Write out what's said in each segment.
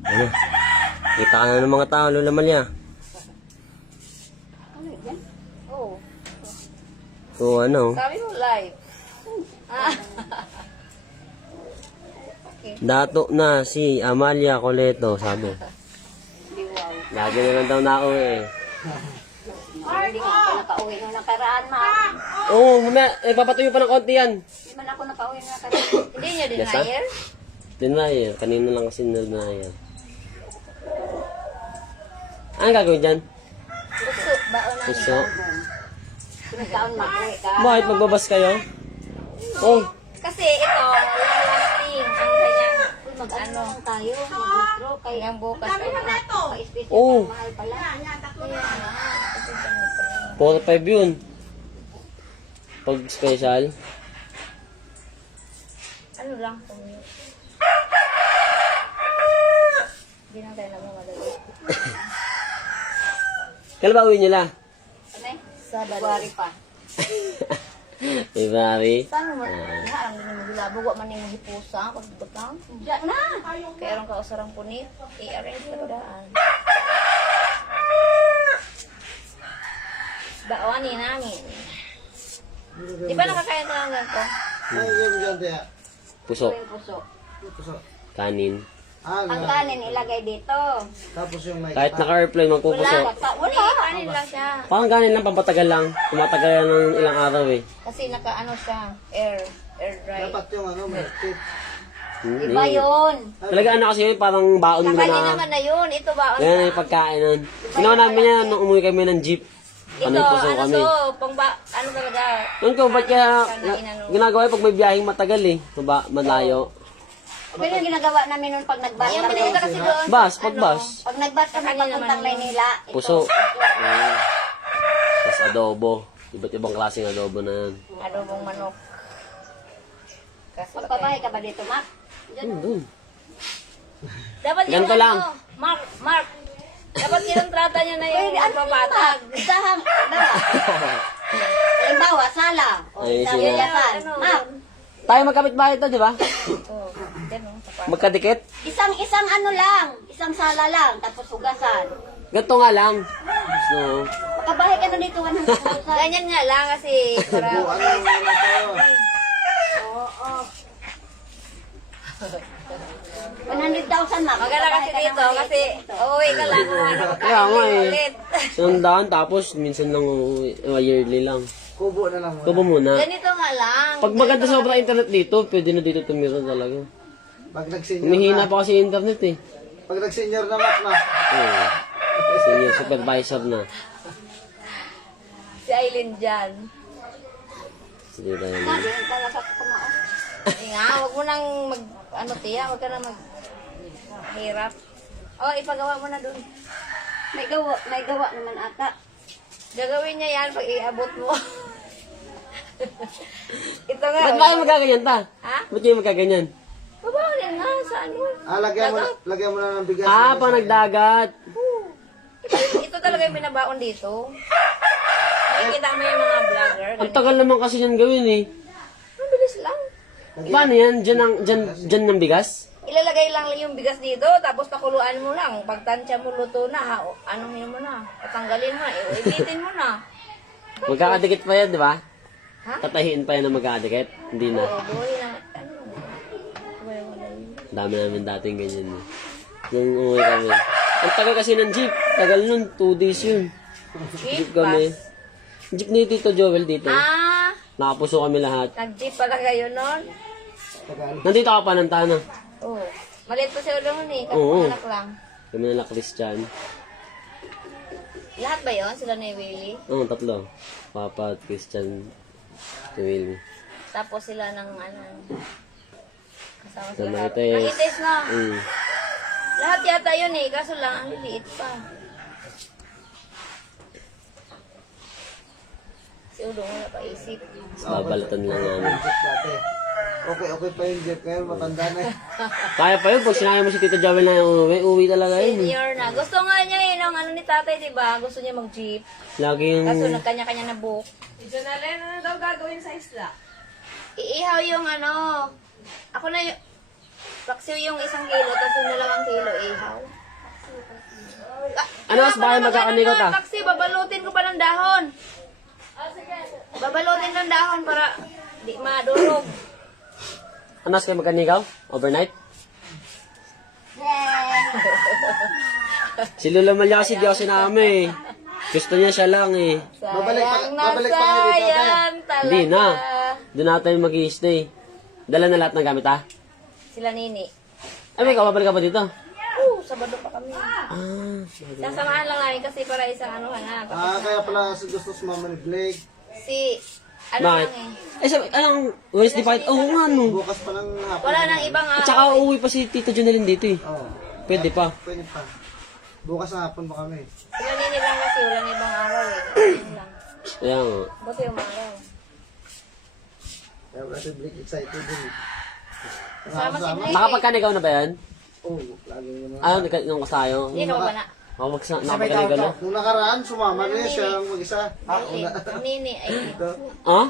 Ano? Kita ka na ng mga tao, Lola Malia. Ano yan? Oo. So, ano? Sabi mo live. Ah. Okay. Dato na si Amalia Coleto, sabi. Di wow. Lagi na lang daw na eh. Hindi ko pa nakauwi nung nakaraan, ma. Oo, mamaya, papatuyo pa ng konti yan. Hindi man ako nakauwi nung nakaraan. Hindi niya din Yes, ah? hire? Denial. Kanina lang kasi denial. Anong gagawin dyan? Puso, baon na Puso. Sunod taon mag-uwi ka. Bakit magbabas kayo? Oh, Kasi ito, lasting. Ang kanyang, mag-ano tayo, mag-withdraw. Kaya ang bukas ay pa-special Oh. mahal pala. Kaya, 4-5 yun. Pag special. ano lang, hindi lang tayo nagmamadali. Kailan ba uwi nila? Ano eh? February pa. February. Saan mo? Harang din mo gilabog, wa man yung hipusa, pagbutang. Diyan na! Kaya ron ka usarang punit, i-arrange ka daan. Bawanin namin. Di ba nakakain ka ng ganito? Ay, yung dyan, tiya. Puso. Ito yung puso. Puso. Kanin. Ang kanin ilagay dito. Tapos yung may... Kahit naka-airplane, magpupuso. Wala. Kanin lang siya. Parang kanin lang, pampatagal lang. Tumatagal yan ng ilang araw eh. Kasi naka-ano siya, air dry. Dapat yung ano, may tip. Hindi. Iba yun. Talaga ano kasi yun, parang baon mo Nakali na. naman na yun. Ito ba? Yan yung pagkain nun. Ginawa namin yan nung umuwi kami ng jeep. Ito, Ano yung puso ano kami. to? Pang ba, ano talaga? Noon ko, ba't kaya Inano. ginagawa yun pag may biyaheng matagal eh. Malayo. Pero yung ginagawa namin nun pag nag-bus kami. Yung kasi doon. Bus, pag bus. Pag nag-bus kami papuntang Maynila. ito. Puso. Tapos adobo. Iba't ibang klaseng adobo na yan. Adobong manok. Magpabahay ka ba dito, Mark? Doon. Dapat yung Ganito lang. ano, Mark. Dapat kinontrata nyo na yung magpapatag. Isahang, halimbawa, sala. O Ay, isang sila. yayasan. Mark, Tayo magkapit-bahay to, di ba? oh, yan o, sapat. Magkadikit. Isang ano lang, isang sala lang, tapos hugasan. Ganito nga lang. So, Makabahay ka na dito, 100,000. Ganyan nga lang kasi para... Buwan lang muna tayo. Oo. 100,000 ma. Maganda kasi dito, kasi uuwi ka lang kung ano kaya nga kakain eh. ulit. Sandaan tapos minsan lang yearly lang. Kubo na lang muna. Kubo muna. Ganito nga lang. Pag maganda sobrang internet dito, pwede na dito tumira talaga. Pag nag-senior Humihina na. pa kasi yung internet eh. Pag nag-senior na, Mac na. Oo. Senior supervisor na. Si Aileen dyan. Sige tayo. Ganyan talaga kumaon. Ay nga, wag mo nang mag, ano tiya, wag ka na mag hirap. Oh, ipagawa mo na dun. May gawa naman ata. Gagawin niya yan pag iabot mo. Ito nga. Ba't ba kayo magkaganyan ta? Ha? Ba't kayo magkaganyan? Babawalan nga, saan mo? Lagyan mo na ng bigas. Ah, pang nagdagat. Ito talaga yung binabaon dito. Nakikita mo yung mga vlogger. Ang tagal naman kasi yan gawin eh. Ang bilis lang. Paano yan? Diyan ng bigas? Ilalagay lang yung bigas dito, tapos pakuluan mo lang. Pag tansya mo, luto na, anong yun mo na. Patanggalin mo na, iulitin mo na. Magkakadikit pa yan, di ba? Ha? Tatahiin pa yan na magkakadikit? Hindi na. Oo, buhay na. Ano? Wala. Dami namin dating ganyan eh. Nung umuwi kami. Ang tagal kasi ng jeep. Tagal nun, 2 days yun. Jeep kami. Jeep ni Tito Joel dito. Ah, Nakapuso kami lahat. nag-jeep pala kayo nun? Nandito ka pa ng Tana. Oo. Maliit pa si Ulo nun eh, Oo. anak lang. Kami nila Christian. Lahat ba yun? Sila ni Willie? Oo, tatlo. Papa at Christian. Si Willie. Tapos sila ng ano, kasama Sa sila. Marites. Marites na. Mm. Lahat yata yun eh, kaso lang ang liliit pa. Si Ulo wala pa isip. Babalatan lang namin. Dati. Okay pa yung jeep. Ngayon matanda na eh. Kaya pa yun, pag sinabi mo si Tito Joel na uwi talaga yun. eh. Senior na. Gusto nga niya eh, nung ano ni tatay, di ba? Gusto niya mag-jeep. Lagi yung... Kaso nagkanya-kanya na book. Ano daw gagawin sa isla? Iihaw yung ano. Ako na yung... Paksiw yung 1 kilo, tapos yung 2 kilo, ihaw. Ano mas baka magkakanigaw ta? Paksiw, babalutin ko pa ng dahon. Babalutin ng dahon para di madurog. Ano mas kayo magkanigaw? Overnight? Si Lula Malia kasi di ako sinama eh. Gusto niya siya lang eh. Sayang na babalik pa kayo dito, sayang talaga. Hindi na. Doon na tayo mag-i-stay. Dala na lahat ng gamit ha? Sila Nini. Ay, may kababalik ka pa dito? Sabado pa kami. Ah, Sasamahan lang namin kasi para isang ano na. Kaya pala gusto sumama ni Blake. Si, ano bakit? lang eh. Ay, sabi, anong Wednesday pa? Oo nga no. Bukas pa lang hapon. Wala nang ibang At saka uuwi pa si Tita Junelin dito eh. Oo. Pwede pa. Pwede pa. Bukas na hapon pa kami. Sila Nini lang kasi walang ibang araw eh. Yun lang. Kaya nga. Buti yung araw. Kaya wala si Blake excited din. Sama si Blake. Nakapagkanigaw na ba yan? Oo, lagi naman. Ah, nung kasayo. Hindi ka ba na? Nakapagkanigaw na. Nung nakaraan, sumama na siya ang mag-isa. Nini. Yung Nini ay Ah?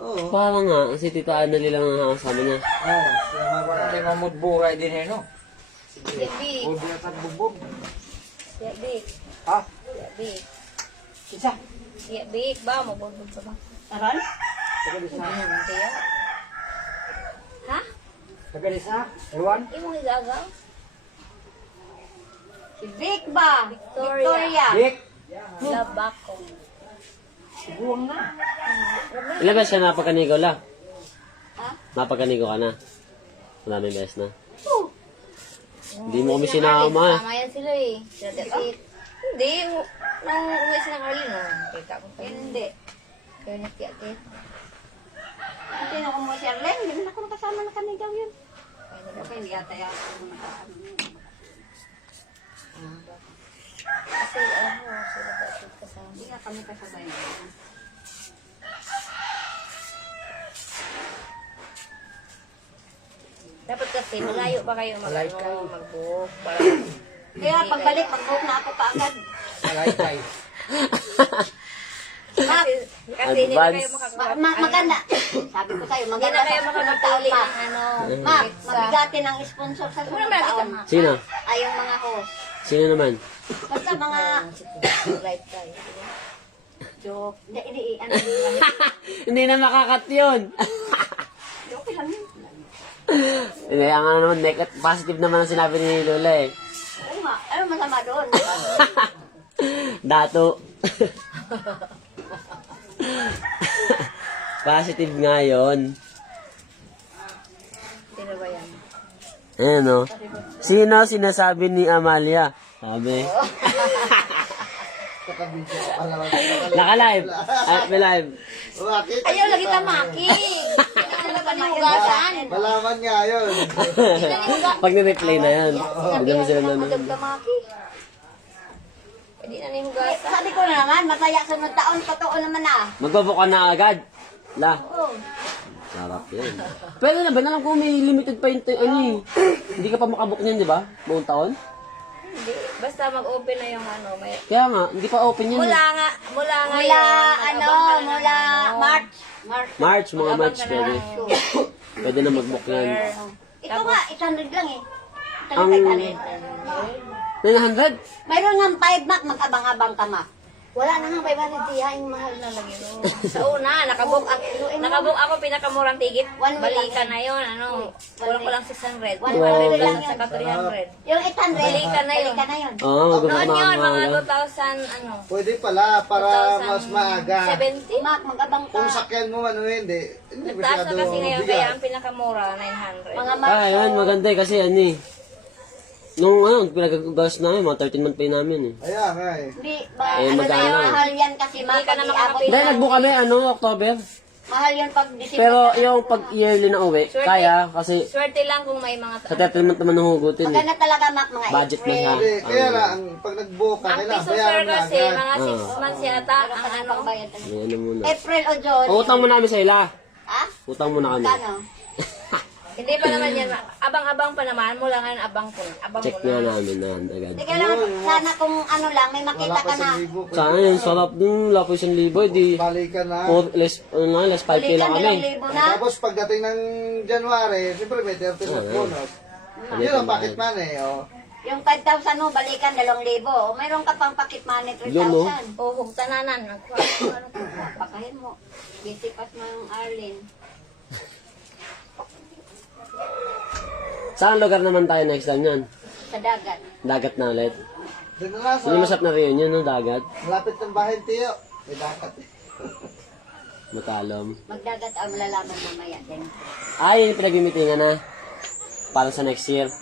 Oo. Parang nga, si Tita Annalyn lang ang kasama niya. Oo, siya Wala may mamudburay din eh, no? si Big. Bubya at bubog. Si Big. Ha? Si Big. Isa? Si Big ba? Mabulbog ka ba? Aran? Kaya? Ha? Tagalis na? Ewan? Imong igagaw? Si Vic ba? Victoria. Dik? Labako. Buwang na. Ilan beses ka napagkanigaw la? Napagkanigaw ka na? Maraming beses na. Hindi mo kami sinama eh. Tama yan sila eh. Sila Tetit. Hindi. Nung umuwi silang early no. Kita ko pa yun. Hindi. Kaya nagtiatit. Hindi na kumuha si Arlene. Hindi na ako nakasama na kanigaw yun. Okay, hindi ata yan. Kasi alam mo, sila Tetit kasama. Hindi na kami kasabay. Dapat kasi malayo pa kayo mag-book. Para Kaya pagbalik, mag-vote na ako kaagad. Alaykay. kasi hindi na kayo Maganda. Sabi ko sa'yo, Hindi maganda na kayo sa susunod taon makakapili pa. ng ano. Ma, mabigatin ang sponsor sa sunod taon. Sino? Ay, yung mga host. Sino naman? Basta mga Light tayo. joke. Hindi, ano. Hindi na makakat yun. Okay lang yun. Hindi, ang ano naman, positive naman ang sinabi ni Lola eh. Oo nga. Ano masama doon? Dato. Positive nga yun. Sino ba yan? Ayan o. Sino sinasabi ni Amalia? Sabi. Kakabidyo ka pala. Naka-live. May live. Bakit? Ayaw lagi tamaki. Ano ba hugasan? Malaman nga yun. Pag ni-replay na yan. Hindi naman sila nanonood. Tamaki. Hindi na nihugasan. Sabi ko na naman, mataya sunod taon. Totoo naman na. Magbabook ka na agad. La. Sarap yan. Pero na ba, alam ko may limited pa yung ano eh. Hindi ka pa makabook niyan, di ba? Buong taon? Hindi. Basta mag-open na yung ano. May... Kaya nga, hindi pa open yan. Mula eh. nga Mula, yun, ano, mag-abang ka na ng mula ano. March. March, mga Mag-abang March ka na pwede. ng Pwede na mag-book yan. Ito nga, 800 lang eh. Ang 900. 900? Mayroon nga 5 Mac, mag-abang-abang ka Mac. Wala na nga 500 diha, yung mahal na lagi. Sa una, nakabook ako pinakamurang tigit. One way Balikan lang na yun, ano. Kulang ko lang 600. 100 lang lang yun. saka 300. Yung 800, Balikan na yun. balikan na yun. Oo, mag-book Noon na yun, ang mga mga. 2,000, ano. Pwede pala, para mas maaga. 70? Mac, mag-abang ka. Kung sakyan mo, ano hindi. Hindi Taas masyado na kasi ngayon, kaya bigat. ang pinakamura, 900. Mga Mac. Ah, yun, maganda eh, kasi ano eh. Nung ano, pinagagas namin, mga 13 month pay namin eh. Ayan, nga eh. Hindi, Eh, ano na magkano? yun, mahal yan kasi Mac. Hindi ka na pag makakapili. iabot Dahil na. nag-book kami, ano, October. Mahal yun pag December. Pero yung pag yearly na uwi, Swerte. kaya kasi Swerte lang kung may mga... sa 13 month naman nahugutin eh. Maganda talaga Mac, mga Budget na April. siya. Hindi, kaya lang, pag nag-book ka, Ang kailangan piso sir bayaran na kasi, agad. mga 6 months yata, ang ano. Pagbayad na. May ano muna. April o June. Utang muna kami sa ila. Ha? Utang muna kami. Kano? Hindi pa naman yan. Abang-abang pa naman. Mula ngayon, abang ko. Abang Check mo nga na. namin na agad. Hindi kailangan, sana kung ano lang, may Wala makita pa ka sa na. libo. Sana yung sarap dun, wala po 1,000, di Balikan na. 4, less 5K Balikan lang kami. 2,000 na. Tapos pagdating ng January, siyempre may 30 na bonus. Yun ang pocket money, oh. Yung 5,000 mo, balikan 2,000. O, mayroon ka pang pocket money, 3,000. Yun, no? O, kung tananan. Pakahin mo. Bisipas mo yung Arlene. Saan lugar naman tayo next time yan? Sa dagat. Dagat na ulit. Doon na lang Hindi masarap na reunion, no? Dagat. malapit ng bahay, Tiyo. May dakat. Matalom. Magdagat ang malalaman mamaya din. Ay, pinag-meetingan na. Para sa next year.